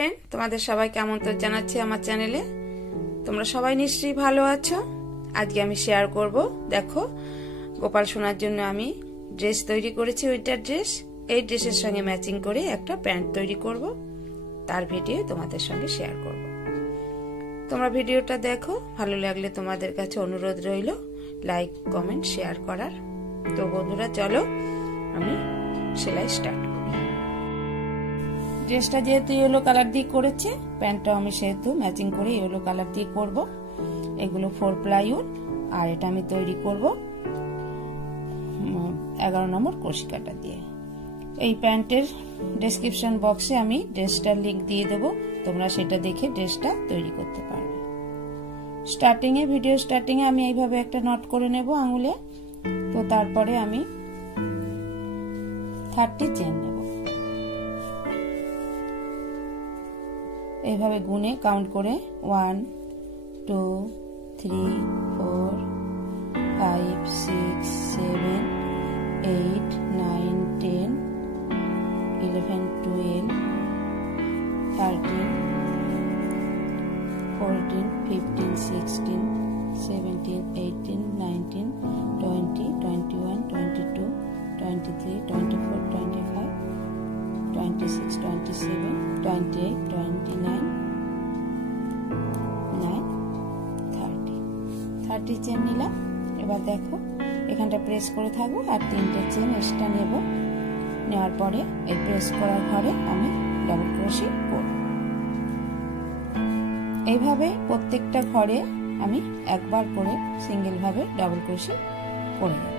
Friend, তোমাদের সবাইকে আমন্ত্রণ জানাচ্ছি আমার চ্যানেলে। তোমরা সবাই নিশ্চয়ই ভালো আছো। আজকে আমি শেয়ার করব, দেখো গোপাল সোনার জন্য আমি ড্রেস তৈরি করেছি, উইন্টার ড্রেস। এই ড্রেসের সঙ্গে ম্যাচিং করে একটা প্যান্ট তৈরি করব, তার ভিডিও তোমাদের সঙ্গে শেয়ার করব। তোমরা ভিডিওটা দেখো, ভালো লাগলে তোমাদের কাছে অনুরোধ রইল লাইক কমেন্ট শেয়ার করার। তো বন্ধুরা চলো আমি সেলাই স্টার্ট করি। ড্রেসটা যেহেতু ইয়েলো কালার দিয়ে করেছে, প্যান্টটাও আমি সেহেতু ম্যাচিং করে ইয়েলো কালার দিয়ে করব। এগুলো 4 প্লাইউড, আর এটা আমি তৈরি করব 11 নম্বর কষি কাটা দিয়ে। এই প্যান্টের ডেসক্রিপশন বক্সে আমি ড্রেসটার লিংক দিয়ে দেবো, তোমরা সেটা দেখে ড্রেসটা তৈরি করতে পারবে। ভিডিও স্টার্টিং এ আমি এইভাবে একটা নট করে নেব আঙুলে। তো তারপরে আমি 30 চেন নেব। এইভাবে গুনে কাউন্ট করে 1 2 3 4 5 6 7 8 9 10 11 12 13 14 15 16 17 18 19 20 21 22 23 24 25 26 27 28 29 30 চেন নিলাম। এবার দেখো এখানটা প্রেস করে থাকবো, আর 3টে চেন এক্সট্রা নেব। নেওয়ার পরে এই প্রেস করার ঘরে আমি ডাবল ক্রোশি করব। এইভাবে প্রত্যেকটা ঘরে আমি একবার করে সিঙ্গেল ভাবে ডাবল ক্রোশি করে দেব।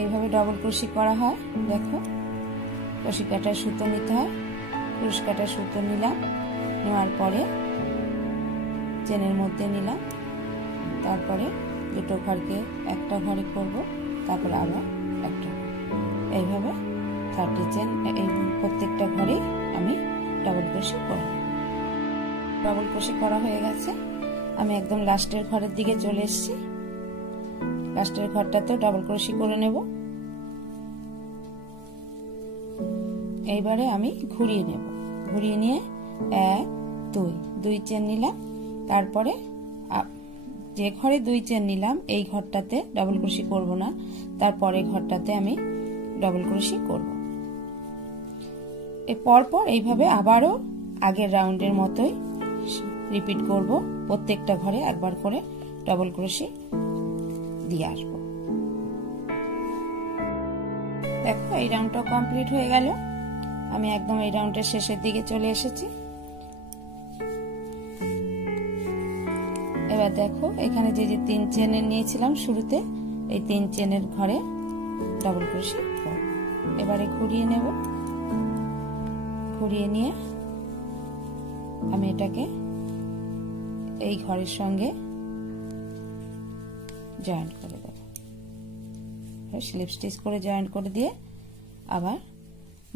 এইভাবে ডাবল ক্রোশি করা হয়। দেখো ক্রোশি কাটার সুতো নিতে হয়, ক্রোশি কাটার সুতো নিলাম। নেওয়ার পরে চেনের মধ্যে নিলাম, তারপরে দুটো ঘরকে একটা ঘরে করব, তারপরে আবার একটা। এইভাবে 30 চেন এই প্রত্যেকটা ঘরে আমি ডাবল ক্রোশি করব। ডাবল ক্রোশি করা হয়ে গেছে। আমি একদম লাস্টের ঘরের দিকে চলে এসেছি। লাস্টের ঘরটাতেও ডাবল ক্রোশি করে নেব। এইবারে আমি ঘুরিয়ে নেব। ঘুরিয়ে নিয়ে 1 2 চেন নিলাম। তারপরে যে ঘরে 2 চেন নিলাম এই ঘরটাতে ডাবল ক্রোশি করব না, তারপরে ঘরটাতে আমি ডাবল ক্রোশি করব। এর পরপর এইভাবে আবারও আগের রাউন্ডের মতোই রিপিট করব। প্রত্যেকটা ঘরে একবার করে ডাবল ক্রোশি দিয়ে আসবো। দেখো এই রাউন্ডটা কমপ্লিট হয়ে গেল। আমি একদম এই রাউন্ডের শেষের দিকে চলে এসেছি। এবার দেখো এখানে যে 3 চেনের নিয়েছিলাম শুরুতে, এই 3 চেনের ঘরে ডাবল ক্রোশি করব। এবারে ঘুরিয়ে নেব। ঘুরিয়ে নিয়ে আমি এটাকে এই ঘরের সঙ্গে জয়েন্ট করে দেব। স্লিপ স্টিচ করে জয়েন্ট করে দিয়ে আবার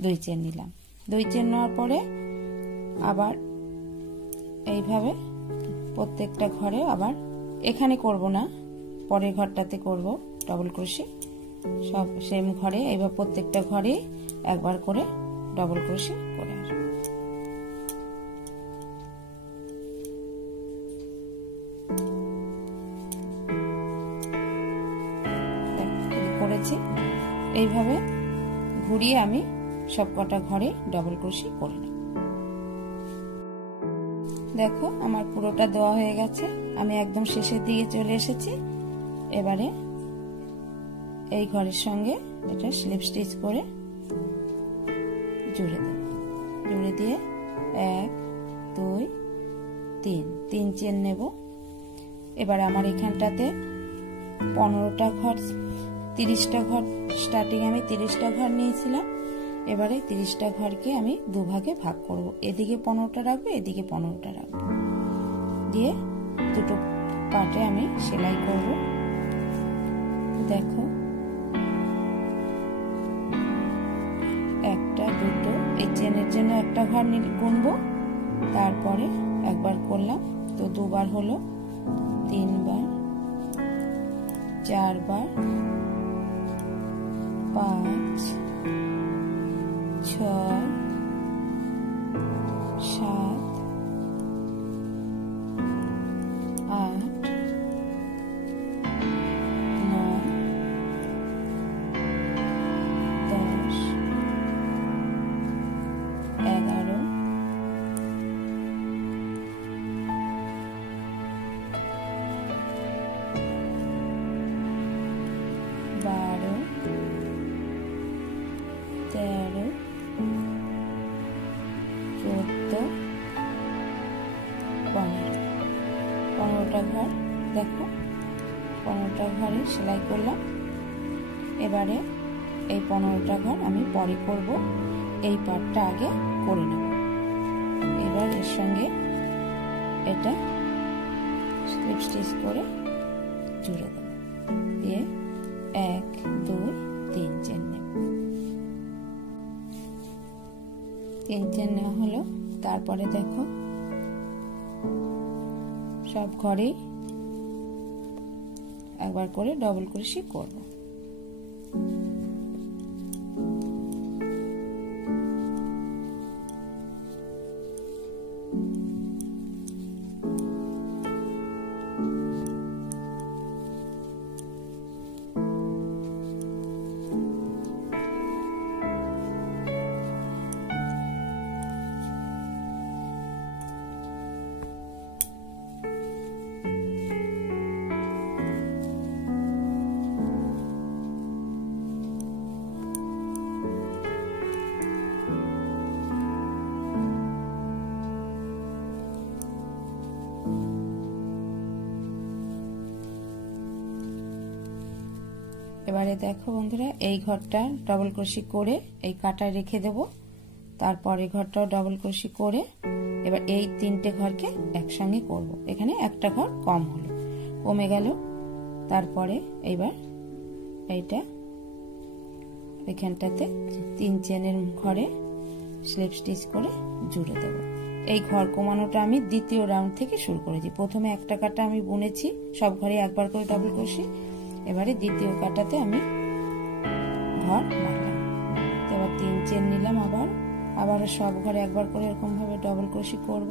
2 চেন নিলাম। 2 চেন নেওয়ার পরে আবার এইভাবে প্রত্যেকটা ঘরে আবার এখানে করব না, পরের ঘরটাতে করব ডাবল ক্রোশি। সব সেম ঘরে এইভাবে প্রত্যেকটা ঘরে একবার করে ডাবল ক্রোশি করে আসবো। করেছি। এইভাবে ঘুরিয়ে আমি সবকটা ঘরে ডাবল ক্রোশি করে নেব। দেখো আমার পুরোটা দেওয়া হয়ে গেছে। আমি একদম শেষের দিকে চলে এসেছি। এবারে এই ঘরের সঙ্গে এটা স্লিপ স্টিচ করে জুড়ে দেব। জুড়ে দিয়ে 1 2 3 চেন নেব। এবার আমার এখানটাতে 15টা ঘর 30টা ঘর স্টার্টিং আমি 30টা ঘর নিয়েছিলাম। এবারে 30টা ঘরকে আমি দুভাগে ভাগ করব। এদিকে 15টা রাখবো, এদিকে 15টা রাখবো। দিয়ে দুটো পার্টে আমি সেলাই করব। দেখো 1টা 2টো এই চেনের জন্য একটা ঘর গুনবো, তারপরে একবার করলাম তো 2 বার হলো, 3 বার 4 বার 5 6 7 8 9 10 11 12 13 14 15টা ঘর দেখো 15টা ঘরে সেলাই করলাম। এবারে এই 15টা ঘর আমি পরে করব, এই পার্টটা আগে করে নেব। এবার এর সঙ্গে এটা স্লিপ স্টিচ করে জুড়ে দেব, দিয়ে 1 2 3 চেন নেব। 3 চেন নেওয়া হলো। তারপরে দেখো সব ঘরেই একবার করে ডবল ক্রোশে করব। এবারে দেখো বন্ধুরা, এই ঘরটা ডবল ক্রোশে করে এই কাটায় রেখে দেব। তারপরে ঘরটাও ডবল ক্রোশে করে এবার এই 3টে ঘরকে একসঙ্গে করব। এখানে একটা ঘর কম হলো, কমে গেল। তারপরে এবার এইটা এখানটাতে 3 চেনের ঘরে স্লিপ স্টিচ করে জুড়ে দেব। এই ঘর কমানোটা আমি দ্বিতীয় রাউন্ড থেকে শুরু করেছি। প্রথমে একটা কাটা আমি বুনেছি, সব ঘরে একবার করে ডবল ক্রোশে। এবারে দ্বিতীয় কাটাতে আমি ঘর মারলাম। এবার 3 চেন নিলাম, আবার সব ঘরে একবার করে এরকম ভাবে ডবল ক্রোশে করব।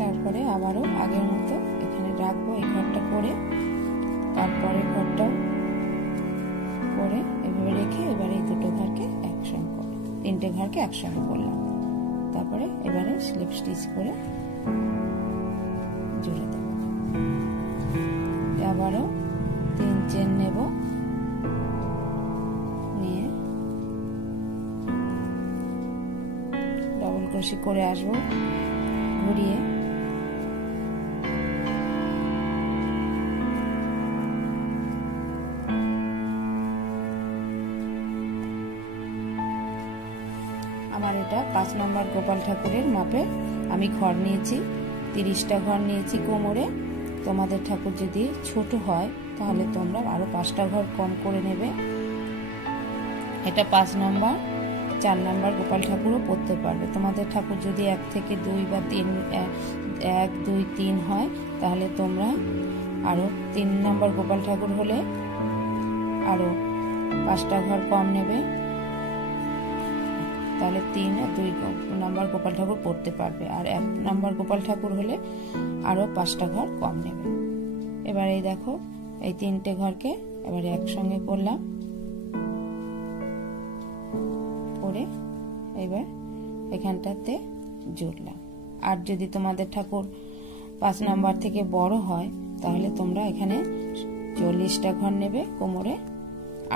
তারপরে আবারও আগের মতো এখানে রাখবো এই ঘরটা করে, তারপরে ঘরটাও করে এভাবে রেখে এবারে এই দুটো ঘরকে একসঙ্গে করে 3টে ঘরকে একসঙ্গে করলাম। তারপরে এবারে স্লিপ স্টিচ করে জুড়ে দেব। আবারও 3 চেন নেব, নিয়ে ডবল ক্রোশে করে আসবো, ঘুরিয়ে আমার এটা 5 নম্বর গোপাল ঠাকুরের মাপে আমি ঘর নিয়েছি, 30টা ঘর নিয়েছি কোমরে। তোমাদের ঠাকুর যদি ছোট হয় তাহলে তোমরা আরো 5টা ঘর কম করে নেবে। এটা 5 নম্বর 4 নম্বর গোপাল ঠাকুরও পড়তে পারবে। তোমাদের ঠাকুর যদি 1 থেকে 2 বা 3 1 2 3 হয় তাহলে তোমরা আরো 3 নম্বর গোপাল ঠাকুর হলে আরো 5টা ঘর কম নেবে, তাহলে 3 আর 2 নম্বর গোপাল ঠাকুর পড়তে পারবে। আর 1 নম্বর গোপাল ঠাকুর হলে আরো 5টা ঘর কম নেবে। এবার এই দেখো এই 3টে ঘরকে এবারে একসঙ্গে করলাম, করে এবার এখানটাতে জুড়লাম। আর যদি তোমাদের ঠাকুর 5 নম্বর থেকে বড় হয় তাহলে তোমরা এখানে 40টা ঘর নেবে কোমরে,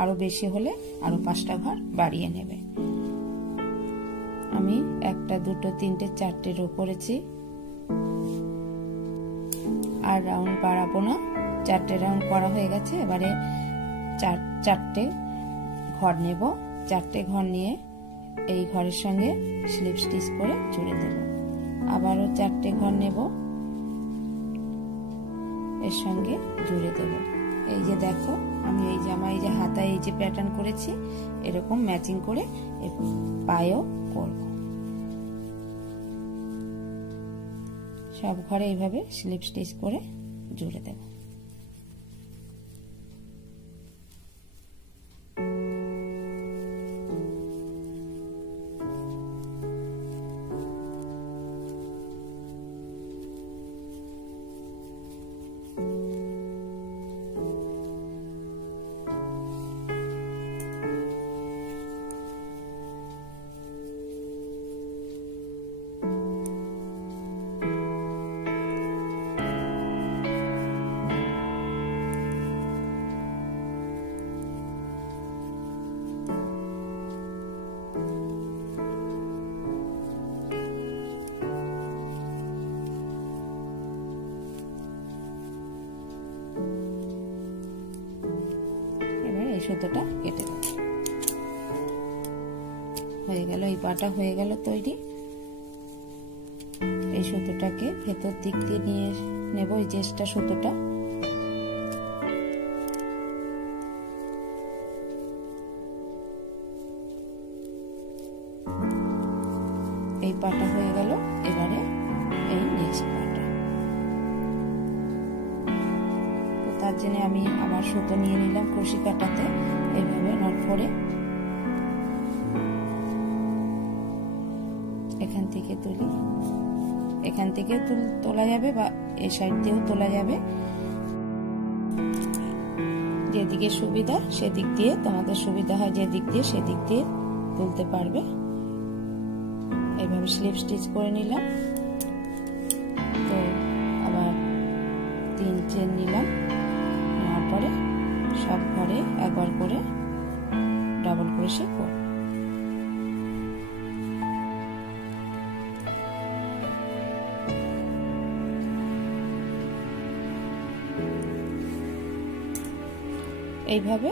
আরো বেশি হলে আরো 5টা ঘর বাড়িয়ে নেবে। আমি 1টা 2টো 3টে 4টে রো করেছি, আর রাউন্ড বাড়াবো না, 4টে রাউন্ড করা হয়ে গেছে। এবারে চারটে ঘর নেব। 4টে ঘর নিয়ে এই ঘরের সঙ্গে স্লিপ স্টিচ করে জুড়ে দেব। আবারও 4টে ঘর নেব, এর সঙ্গে জুড়ে দেব। এই যে দেখো আমি এই জামা, এই যে হাতায় এই যে প্যাটার্ন করেছি, এরকম ম্যাচিং করে পায়েও করব। সব ঘরে এইভাবে স্লিপ স্টিচ করে জুড়ে দেব। এই সুতোটা কেটে দেব। হয়ে গেল, এই পাটা হয়ে গেল তৈরি। এই সুতোটাকে ভেতর দিক দিয়ে নিয়ে নেব, এই চেষ্টা সুতোটা। এই পাটা হয়ে গেল। এবারে এই নেক্সট পাটা। তার জন্য আমি আবার সুতো নিয়ে নিলাম কুশি কাটাতে, এইভাবে নট করে এখান থেকে তুলি। এখান থেকে তোলা যাবে বা এই সাইড দিয়েও তোলা যাবে, যেদিকে সুবিধা সেদিক দিয়ে, তোমাদের সুবিধা হয় যেদিক দিয়ে সেদিক দিয়ে তুলতে পারবে। এইভাবে স্লিপ স্টিচ করে নিলাম। তো আবার 3 চেন নিলাম, নেওয়ার পরে সব ঘরে একবার করে ডাবল ক্রোশে করব। এইভাবে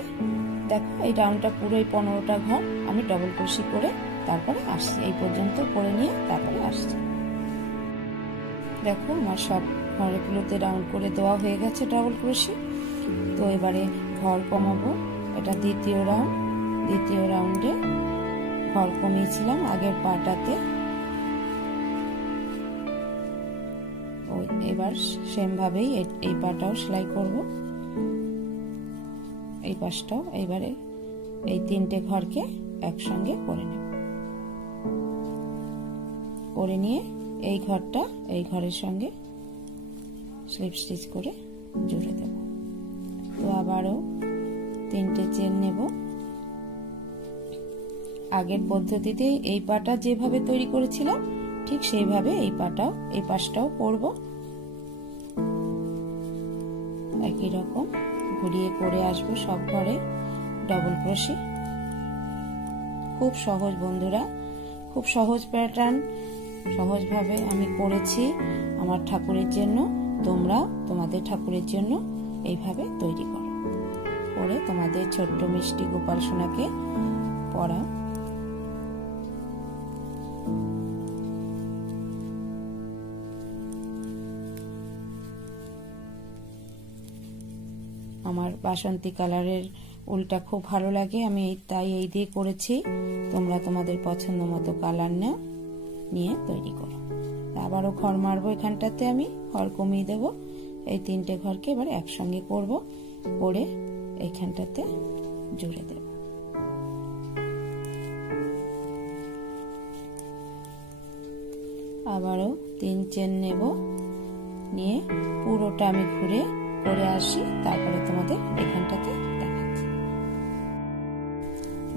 দেখো এই রাউন্ডটা পুরোই 15টা ঘর আমি ডাবল ক্রোশে করে তারপরে আসছি। এই পর্যন্ত করে নিয়ে তারপরে আসছি। দেখো আমার সব ঘরগুলোতে রাউন্ড করে দেওয়া হয়ে গেছে ডাবল ক্রোশে। তো এবারে ঘর কমাবো। এটা দ্বিতীয় রাউন্ড। দ্বিতীয় রাউন্ডে ঘর কমিয়েছিলাম আগের পাটাতে। এবার সেম ভাবেই এই পাটাও সেলাই করব, এই পাশটাও। এবারে এই 3টে ঘরকে একসঙ্গে করে নেব। করে নিয়ে এই ঘরটা এই ঘরের সঙ্গে স্লিপ স্টিচ করে জুড়ে দেব। তো আবারও 3টে চেন নেব। আগের পদ্ধতিতে এই পাটা যেভাবে তৈরি করেছিলাম ঠিক সেইভাবে এই পাটাও, এই পাশটাও করব। একই রকম ঘুরিয়ে করে আসবো সব ঘরে ডাবল ক্রোশে। খুব সহজ বন্ধুরা, খুব সহজ প্যাটার্ন, সহজভাবে আমি করেছি আমার ঠাকুরের জন্য। তোমরা তোমাদের ঠাকুরের জন্য এইভাবে তৈরি করো, করে তোমাদের ছোট্ট মিষ্টি গোপাল সোনাকে পরাও। আমার বাসন্তী কালারের উলটা খুব ভালো লাগে, আমি তাই এই দিয়ে করেছি। তোমরা তোমাদের পছন্দ মতো কালার নাও, নিয়ে তৈরি করো। আবারও ঘর মারবো। এখানটাতে আমি ঘর কমিয়ে দেব। এই 3টে ঘরকে এবার একসঙ্গে করব, করে এইখানটাতে জুড়ে দেব। আবারও 3 চেন নেব, নিয়ে পুরোটা আমি ঘুরে করে আসি, তারপরে তোমাদের এখানটাতে দেখাচ্ছি।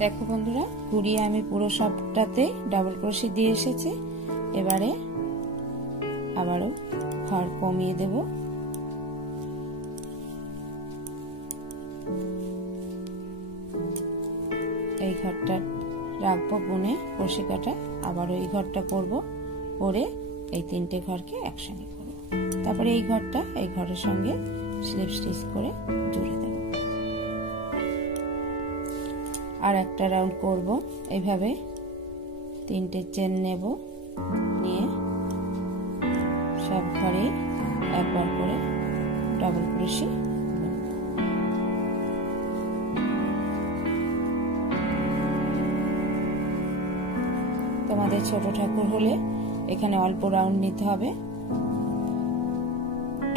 দেখো বন্ধুরা, ঘুরিয়ে আমি পুরো সবটাতে ডাবল ক্রোশে দিয়ে এসেছি। এবারে আবারও ঘর কমিয়ে দেব। এই ঘরটা রাখবো বুনে ক্রোশে কাটা। আবারও এই ঘরটা করব, করে এই তিনটে ঘরকে একসঙ্গে করব। তারপরে এই ঘরটা এই ঘরের সঙ্গে স্লিপ স্টিচ করে জুড়ে দেব। আর একটা রাউন্ড করব। এইভাবে তিনটে চেন নেব, নিয়ে সব ঘরে একবার করে ডাবল ক্রোশে তোমাদের ছোট ঠাকুর হলে এখানে অল্প রাউন্ড নিতে হবে।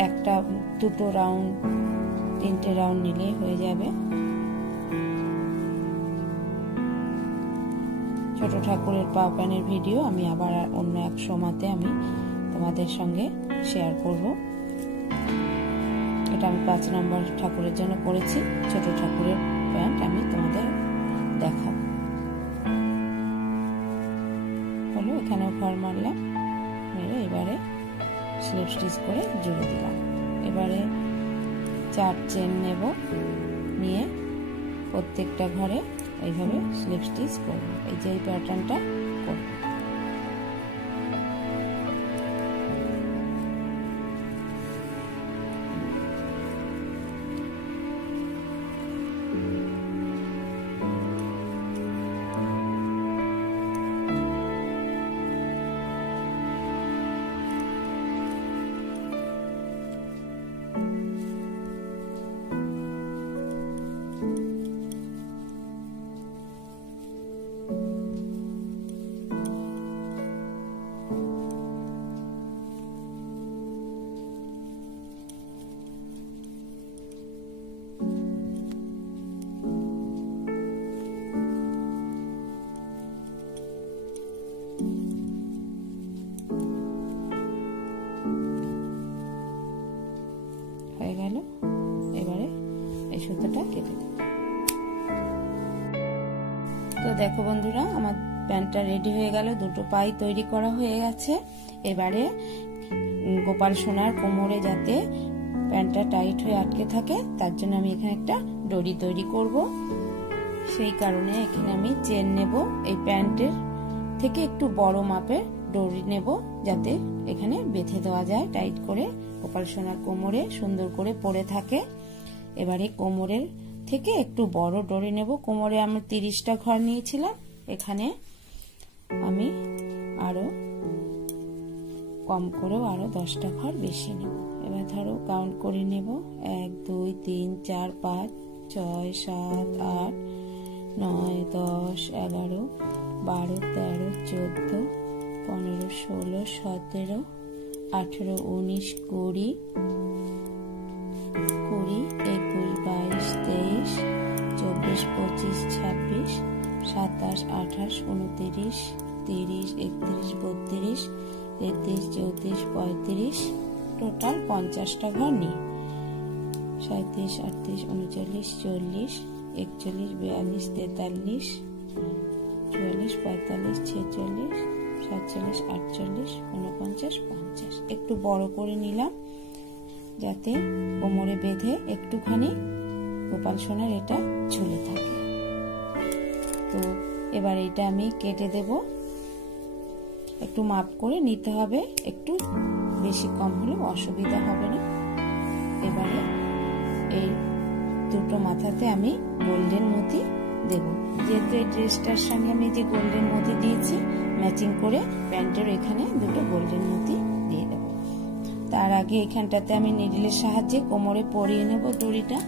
একটা দুটো রাউন্ড তিনটে রাউন্ড নিলে হয়ে যাবে। ছোট ঠাকুরের পা প্যানের ভিডিও আমি আবার অন্য এক সময়তে আমি তোমাদের সঙ্গে শেয়ার করব। এটা আমি 5 নম্বর ঠাকুরের জন্য করেছি। ছোট ঠাকুরের প্যান্ট আমি তোমাদের দেখাবো। হলো, এখানেও ঘর মারলাম, মেরে এবারে স্লিপ স্টিচ করে জুড়ে দিলাম। এবারে 4 চেন নেব, নিয়ে প্রত্যেকটা ঘরে এইভাবে স্লিপ স্টিচ করব। এই যে এই প্যাটার্নটা করব। হয়ে গেল। এবারে এই সুতোটা কেটে দেব। তো দেখো বন্ধুরা, আমার প্যান্টটা রেডি হয়ে গেল। দুটো পাই তৈরি করা হয়ে গেছে। এবারে গোপাল সোনার কোমরে যাতে প্যান্টটা টাইট হয়ে আটকে থাকে তার জন্য আমি এখানে একটা দড়ি তৈরি করব। সেই কারণে এখানে আমি চেন নেব, এই প্যান্টের থেকে একটু বড় মাপের দড়ি নেব যাতে এখানে বেঁধে দেওয়া যায় টাইট করে, গোপাল সোনার কোমরে সুন্দর করে পরে থাকে। এবারে কোমরের থেকে একটু বড় দড়ি নেব। কোমরে আমি 30টা ঘর নিয়েছিলাম, এখানে আমি আরো কম করেও আরো 10টা ঘর বেশি নেব। এবার ধরো কাউন্ট করে নেব, 1 2 3 4 5 6 7 8 9 10 11 12 13 14 15 16 17 18 19 20 21 22 23 24 25 26 27 28 29 30 31 32 33 34 35 টোটাল 50টা ঘর নিই। 37 38 39 40 41 42 43 44 45 46 47 48 49 50। একটু বড় করে নিলাম যাতে কোমরে বেঁধে একটুখানি গোপাল সোনার এটা ঝুলে থাকে। তো এবার এটা আমি কেটে দেব। একটু মাপ করে নিতে হবে, একটু বেশি কম হলে অসুবিধা হবে না। এবারে এই দুটো মাথাতে আমি গোল্ডেন মতি দেব। যেহেতু এই ড্রেসটার সঙ্গে আমি যে গোল্ডেন মতি দিয়েছি, ম্যাচিং করে প্যান্টের এখানে দুটো গোল্ডেন মতি দিয়ে দেব। তার আগে এখানটাতে আমি নিডলের সাহায্যে কোমরে পরিয়ে নেব দড়িটা।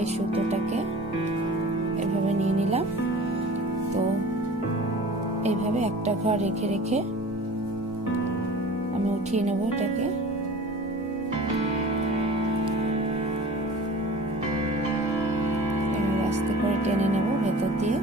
এই সুতোটাকে এভাবে নিয়ে নিলাম। তো এইভাবে একটা ঘর রেখে রেখে আমি উঠিয়ে নেব এটাকে। আস্তে করে টেনে নেব ভেতর দিয়ে।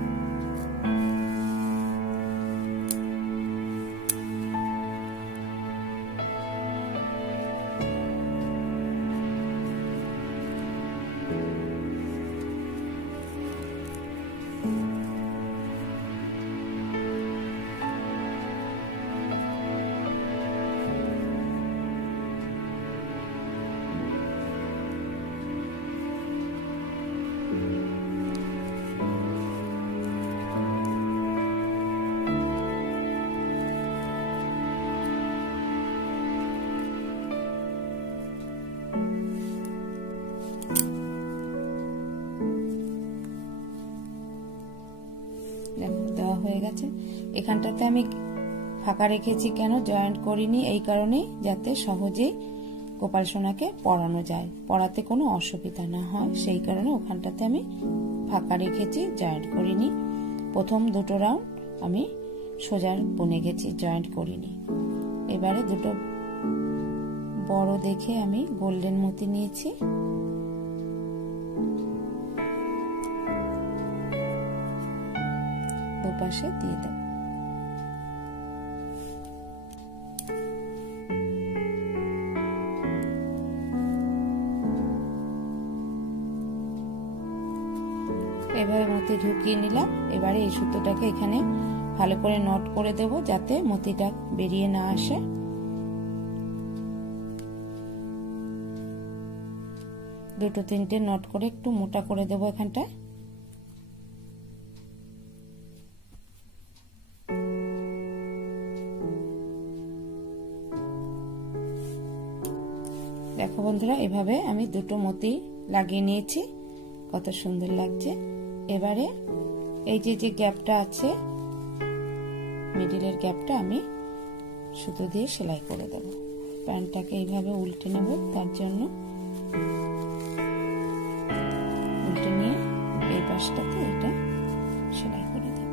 দেওয়া হয়ে গেছে। এখানটাতে আমি ফাঁকা রেখেছি কেন, জয়েন্ট করিনি এই কারণে যাতে সহজেই গোপাল সোনাকে পরানো যায়, পরাতে কোনো অসুবিধা না হয়, সেই কারণে ওখানটাতে আমি ফাঁকা রেখেছি, জয়েন্ট করিনি। প্রথম দুটো রাউন্ড আমি সোজা বুনে গেছি, জয়েন্ট করিনি। এবারে দুটো বড় দেখে আমি গোল্ডেন মতি নিয়েছি, দুপাশে দিয়ে দেব। এভাবে মতি ঢুকিয়ে নিলাম। এবারে এই সুতোটাকে এখানে ভালো করে নট করে দেব যাতে মতিটা বেরিয়ে না আসে। দুটো তিনটে নট করে একটু মোটা করে দেব এখানটায়। দেখো বন্ধুরা, এভাবে আমি দুটো মতি লাগিয়ে নিয়েছি, কত সুন্দর লাগছে। এবারে এই যে গ্যাপটা আছে, মিডিলের গ্যাপটা আমি সুতো দিয়ে সেলাই করে দেব। প্যান্টটাকে এইভাবে উল্টে নেব, তার জন্য উল্টে নিয়ে এই পাশটাতে এটা সেলাই করে দেব।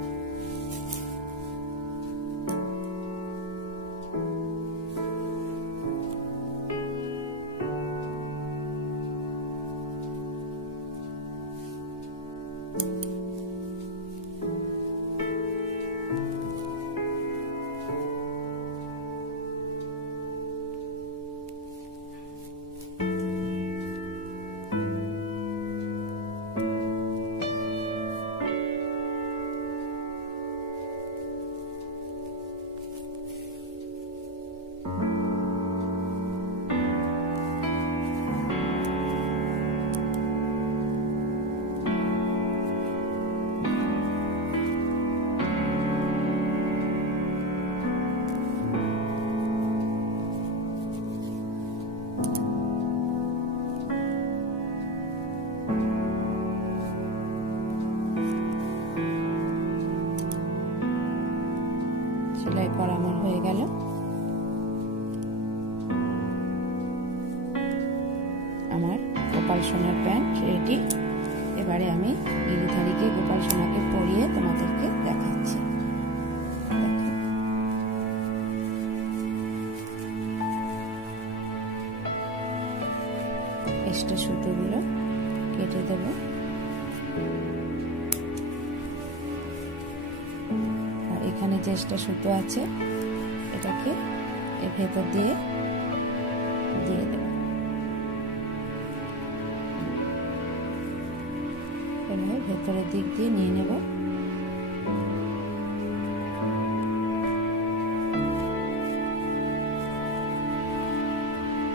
সেলাই করা আমার হয়ে গেল। আমার গোপাল সোনার প্যান্ট রেডি। এবারে আমি গিরিধারীকে গোপাল সোনাকে পরিয়ে তোমাদেরকে দেখাচ্ছি। এক্সট্রা সুতোগুলো কেটে দেব। এখানে যে এক্সট্রা সুতো আছে এটাকে এর ভেতর দিয়ে দেব। এভাবে ভেতরের দিক দিয়ে নিয়ে নেব।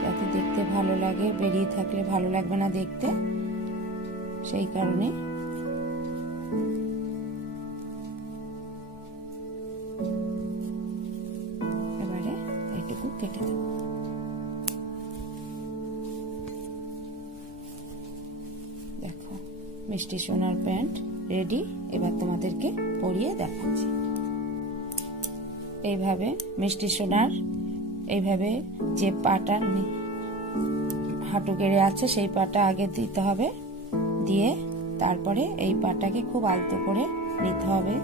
যাতে দেখতে ভালো লাগে, বেরিয়ে থাকলে ভালো লাগবে না দেখতে, সেই কারণে কেটে দেব। দেখো মিষ্টি সোনার প্যান্ট রেডি। এবার তোমাদেরকে পরিয়ে দেখাচ্ছি। এইভাবে মিষ্টি সোনার এইভাবে যে পাটা হাঁটু গেড়ে আছে সেই পাটা আগে দিতে হবে, দিয়ে তারপরে এই পাটাকে খুব আলতো করে নিতে হবে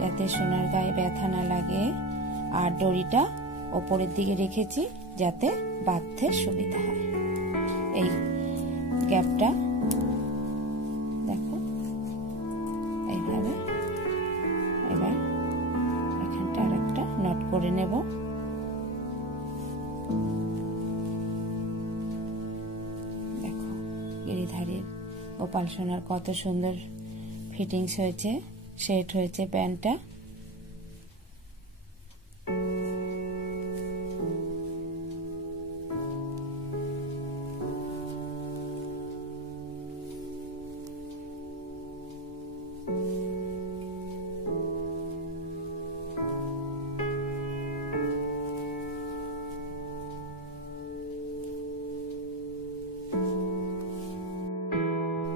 যাতে সোনার গায়ে ব্যথা না লাগে। আর দড়িটা ওপরের দিকে রেখেছি যাতে বাঁধতে সুবিধা হয়। এই গ্যাপটা দেখো এইভাবে। এবার এখানটা আর একটা নট করে নেব। দেখো গিরিধারীর গোপাল সোনার কত সুন্দর ফিটিংস হয়েছে, সেট হয়েছে প্যান্টটা।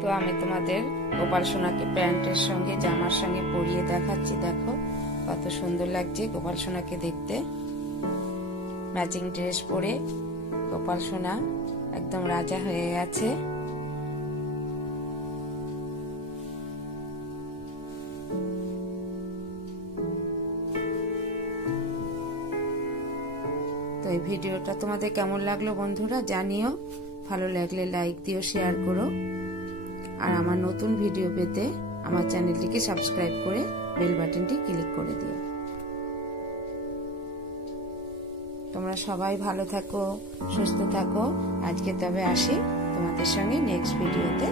তো আমি তোমাদের গোপাল সোনাকে প্যান্টের সঙ্গে জামার সঙ্গে পরিয়ে দেখাচ্ছি। দেখো কত সুন্দর লাগছে গোপাল সোনাকে দেখতে। ম্যাচিং ড্রেস পরে গোপাল সোনা একদম রাজা হয়ে গেছে। তো এই ভিডিওটা তোমাদের কেমন লাগলো বন্ধুরা জানিও। ভালো লাগলে লাইক দিও, শেয়ার করো। আর আমার নতুন ভিডিও পেতে আমার চ্যানেলটিকে সাবস্ক্রাইব করে বেল বাটনটি ক্লিক করে দিও। তোমরা সবাই ভালো থাকো, সুস্থ থাকো। আজকে তবে আসি তোমাদের সঙ্গে নেক্সট ভিডিওতে।